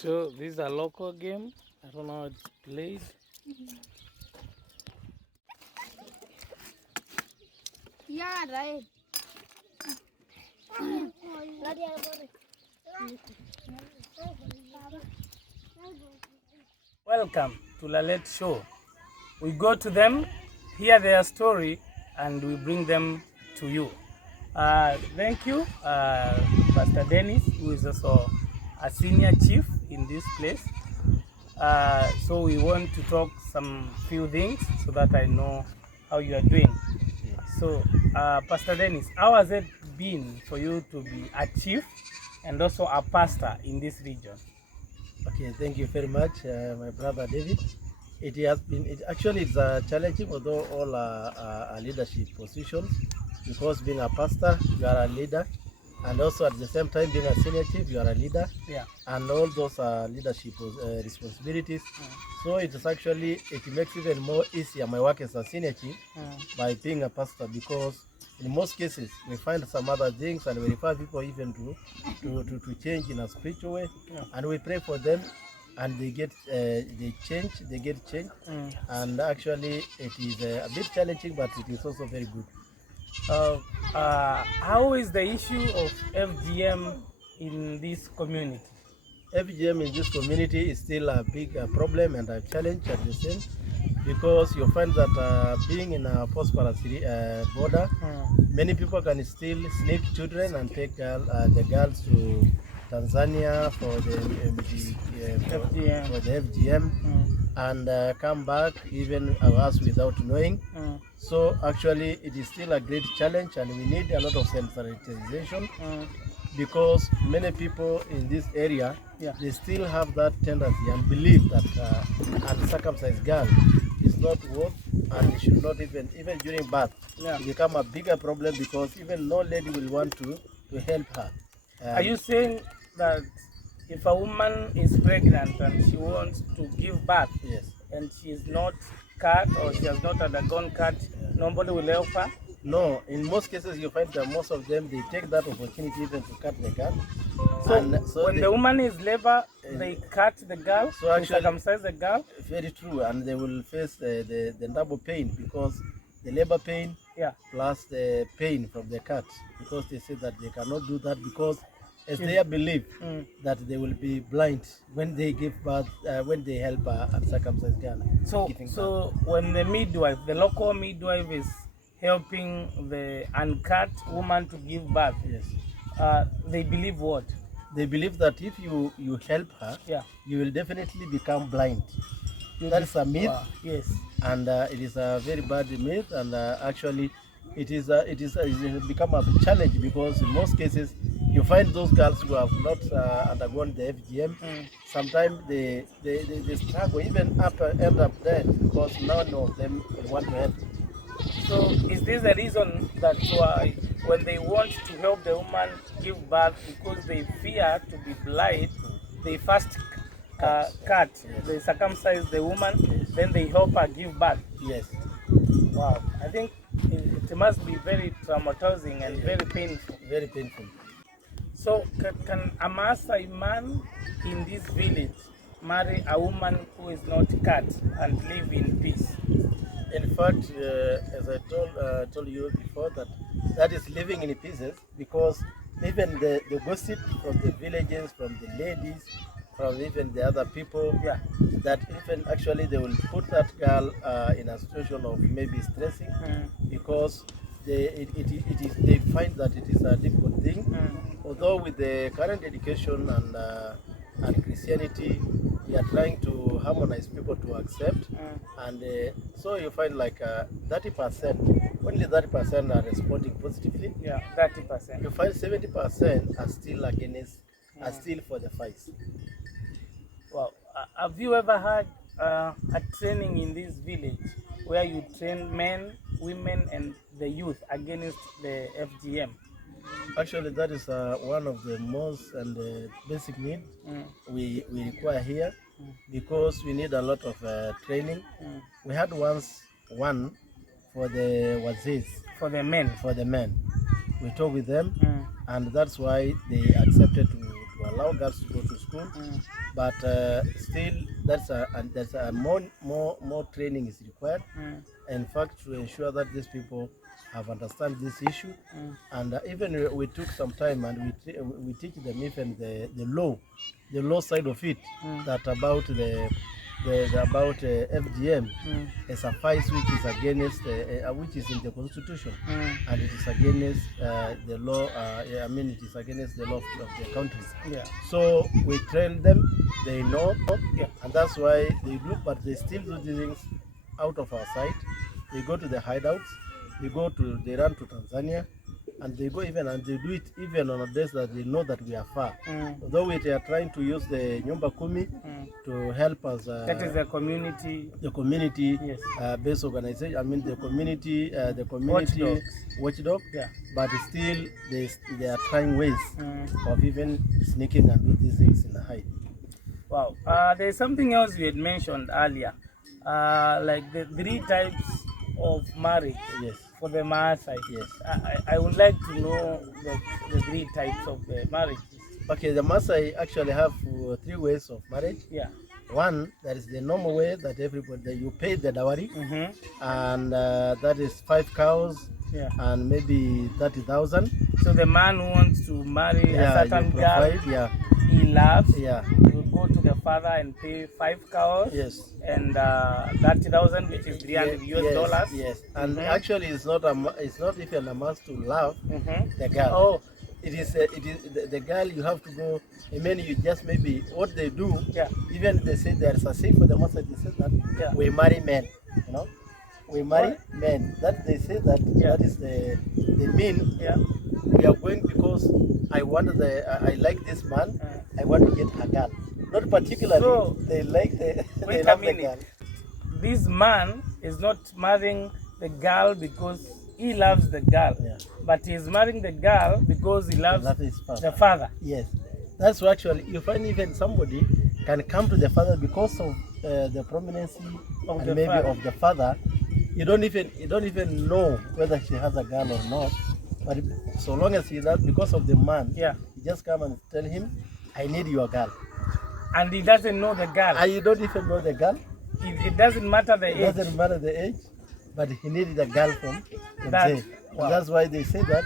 So this is a local game. I don't know how it's played. Yeah, right. Welcome to Lalet Show. We go to them, hear their story, and we bring them to you. Thank you, Pastor Dennis, who is also a senior chief in this place. So we want to talk some few things so that I know how you are doing. So, Pastor Dennis, how has it been for you to be a chief and also a pastor in this region? Okay, thank you very much, my brother David. It has been, it's challenging, although all are leadership positions, because being a pastor, you are a leader, and also at the same time, being a senior chief, you are a leader, Yeah. and all those are leadership responsibilities. So it makes it even more easier my work as a senior chief by being a pastor, because in most cases we find some other things and we refer people even to change in a spiritual way, and we pray for them and they get change, and actually it is a bit challenging, but it is also very good. How is the issue of FGM in this community? FGM in this community is still a big problem and a challenge at the same, because you find that being in a prosperous border, many people can still sneak children and take the girls to Tanzania for the FGM, and come back even us without knowing. So actually it is still a great challenge, and we need a lot of sensitization, because many people in this area, they still have that tendency and believe that an uncircumcised girl is not worth, and should not even during birth, become a bigger problem, because even no lady will want to help her. Are you saying that if a woman is pregnant and she wants to give birth, Yes. and she is not cut or she has not undergone cut, nobody will help her? No, in most cases you find that most of them, they take that opportunity even to cut the girl. So when the woman is labor, they cut the girl, so actually, they circumcise the girl? Very true, and they will face the double pain, because the labor pain plus the pain from the cut, because they say that they cannot do that, because it's their belief that they will be blind when they give birth, when they help a uncircumcised girl. So when the midwife, the local midwife, is helping the uncut woman to give birth, they believe what? They believe that if you help her, you will definitely become blind. That is a myth. Yes. And it is a very bad myth, and actually it has become a challenge, because in most cases you find those girls who have not undergone the FGM. Sometimes they struggle, even end up dead, because none of them will want to help. So is this the reason that when they want to help the woman give birth, because they fear to be blind, they first cut, they circumcise the woman, then they help her give birth? Yes. Wow, I think it must be very traumatizing and very painful. Very painful. So can a Maasai man in this village marry a woman who is not cut and live in peace? In fact, as I told you before, that is living in pieces, because even the gossip from the villages, from the ladies, from even the other people, that even actually they will put that girl in a situation of maybe stressing, because they find that it is a difficult thing. Although with the current education and Christianity, we are trying to harmonize people to accept, and so you find like 30%, only 30% are responding positively. 30%. You find 70% are still against, are still for the fights. Well, have you ever had a training in this village where you train men, women, and the youth against the FGM? Actually, that is one of the most and basic needs we require here, because we need a lot of training. We had once one for the wazis. For the men? For the men. We talked with them, and that's why they accepted to to allow girls to go to school. But still, there's a more training is required. In fact, to ensure that these people have understand this issue, and even we took some time and we teach them even the law side of it, that about the about FGM as a vice which is against which is in the constitution, and it is against the law. I mean, it is against the law of the countries. Yeah. So we train them; they know, and that's why they do. But they still do these things out of our sight. They go to the hideouts. They run to Tanzania, and they go even and they do it even on a days that they know that we are far. Although we are trying to use the Nyumba Kumi to help us. That is the community. The community Yes. based organization. I mean the community watchdog. Yeah. But still they are trying ways of even sneaking and do these things in the hide. Wow. There's something else you had mentioned earlier, like the 3 types of marriage. Yes. For the Maasai. Yes. I would like to know the 3 types of the marriage. Okay, the Masai actually have 3 ways of marriage. Yeah. One, that is the normal way that everybody, that you pay the dowry, and that is 5 cows, and maybe 30,000. So the man who wants to marry a certain girl, he loves, he will go to the father and pay 5 cows, and 30,000, which is $300 US. Yes, and actually it's not even a must to love the girl. Oh. It is the girl. You have to go. I mean, you just maybe what they do. Even they say there's a say for the Masai. They say that we marry men. You know, we marry men. That they say that that is the mean. We are going because I like this man. I want to get a girl. Not particularly. So, they like the. Wait a minute. This man is not marrying the girl because he loves the girl, but he is marrying the girl because he loves the father. Yes, that's why actually you find even somebody can come to the father because of the prominence of the father. You don't even know whether she has a girl or not. But so long as he does, because of the man, you just come and tell him, "I need your girl," and he doesn't know the girl. And you don't even know the girl. It doesn't matter the age. It doesn't matter the age. But he needed a girl from that. Wow. That's why they say that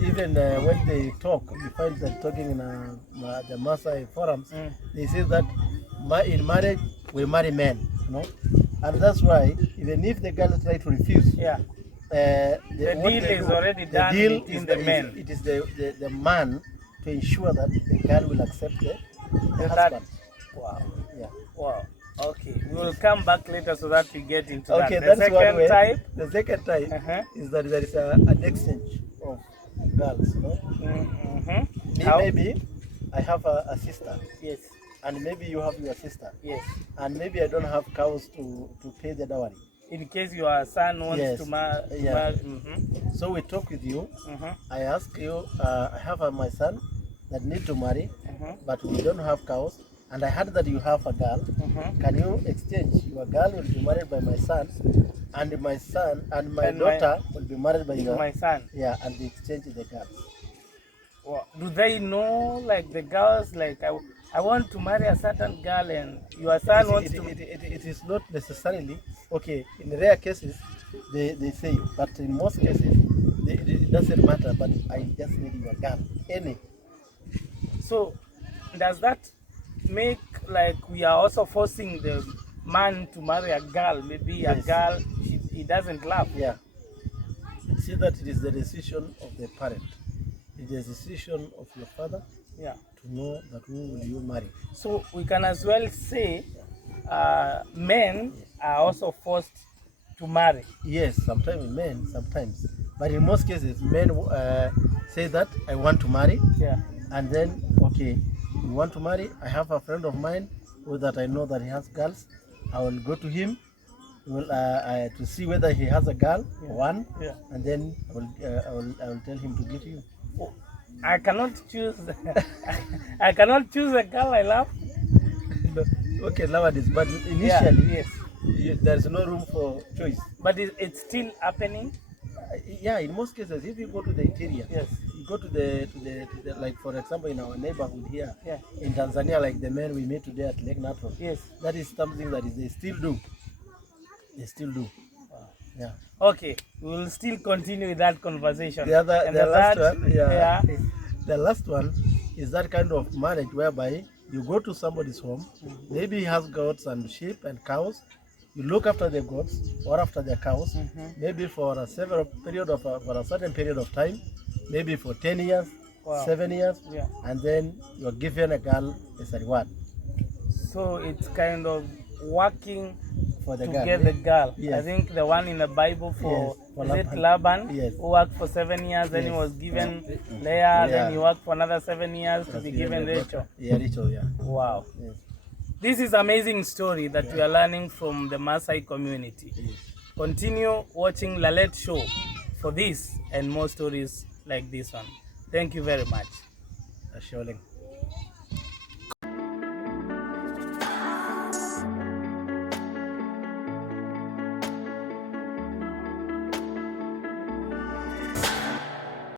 even when they talk, you find that talking in the Masai forums, they say that in marriage we marry men, you know, and that's why even if the girl try to refuse, the deal is already done in the men. It is the man to ensure that the girl will accept the husband. Wow. Yeah. Wow. Okay, we will come back later so that we get into that. That's second one way. Type. The second type is that there is an exchange of girls. You know? Maybe I have a sister. Yes. And maybe you have your sister. Yes. And maybe I don't have cows to pay the dowry. In case your son wants to marry. So we talk with you. I ask you, I have my son that need to marry, but we don't have cows. And I heard that you have a girl. Can you exchange? Your girl will be married by my son, and my son and my daughter will be married by my son. Yeah, and they exchange the girls. Well, do they know, like the girls, like I want to marry a certain girl, and your son wants to? It is not necessarily okay. In rare cases, they say, but in most cases, it doesn't matter. But I just need your girl, any. So, does that make like we are also forcing the man to marry a girl, maybe a girl he doesn't love? Yeah. See that it is the decision of the parent. It is the decision of your father to know that who will you marry. So we can as well say men are also forced to marry. Yes, sometimes men, sometimes. But in most cases, men say that I want to marry. And then, okay, you want to marry? I have a friend of mine who that I know that he has girls. I will go to him to see whether he has a girl, one, and then I will tell him to give you. Oh, I cannot choose. I cannot choose a girl I love. Okay, nowadays, but initially, there is no room for choice. But it's still happening. Yeah, in most cases, if you go to the interior, you go to the like for example in our neighborhood here Yeah. in Tanzania, like the men we met today at Lake Natron. Yes. That is something that is they still do. They still do. Yeah. Okay, we will still continue with that conversation. The other, and the last third, one, yeah. yeah. The last one is that kind of marriage whereby you go to somebody's home, maybe he has goats and sheep and cows. You look after the goats or after the cows, maybe for a several period of for a certain period of time, maybe for 10 years, Wow. 7 years, Yeah. and then you are given a girl as a reward So it's kind of working for the to girl. get the girl. Yes. I think the one in the Bible for, Yes, for is it Laban. Laban, Yes. who worked for 7 years, then he Yes. was given Yeah. Leah, then Yeah. he worked for another 7 years to That's be given given the Rachel. daughter. Yeah, Rachel, yeah. Wow. Yes. This is amazing story that we are learning from the Masai community. Yes. Continue watching Lalet Show for this and more stories like this one. Thank you very much. Assuring.